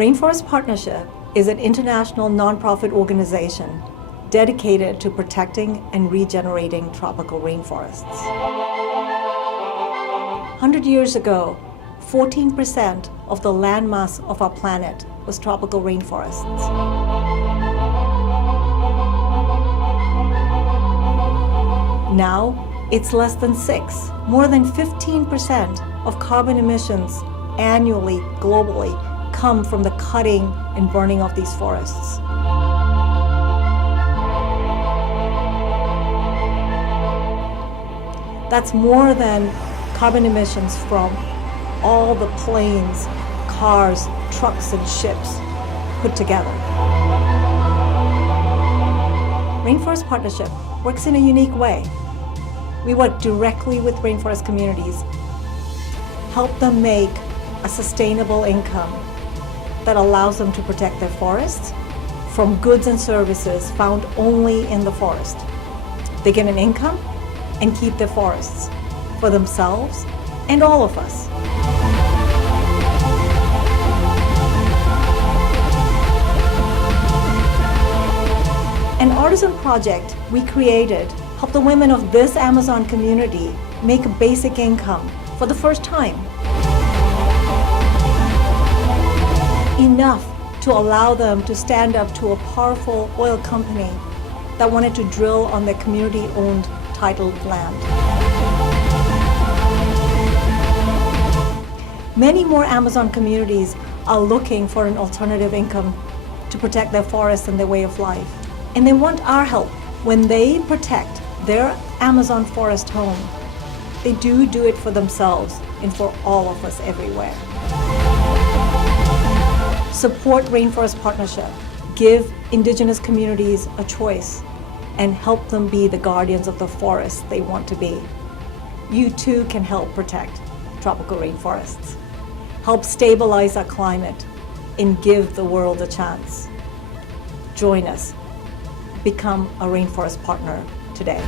Rainforest Partnership is an international nonprofit organization dedicated to protecting and regenerating tropical rainforests. 100 years ago, 14% of the landmass of our planet was tropical rainforests. Now, it's less than 6. More than 15% of carbon emissions annually, globally, come from the cutting and burning of these forests. That's more than carbon emissions from all the planes, cars, trucks, and ships put together. Rainforest Partnership works in a unique way. We work directly with rainforest communities, help them make a sustainable income that allows them to protect their forests from goods and services found only in the forest. They get an income and keep their forests for themselves and all of us. An artisan project we created helped the women of this Amazon community make a basic income for the first time. Enough to allow them to stand up to a powerful oil company that wanted to drill on their community-owned titled land. Many more Amazon communities are looking for an alternative income to protect their forests and their way of life. And they want our help. When they protect their Amazon forest home, they do it for themselves and for all of us everywhere. Support Rainforest Partnership. Give Indigenous communities a choice and help them be the guardians of the forests they want to be. You too can help protect tropical rainforests. Help stabilize our climate and give the world a chance. Join us. Become a Rainforest Partner today.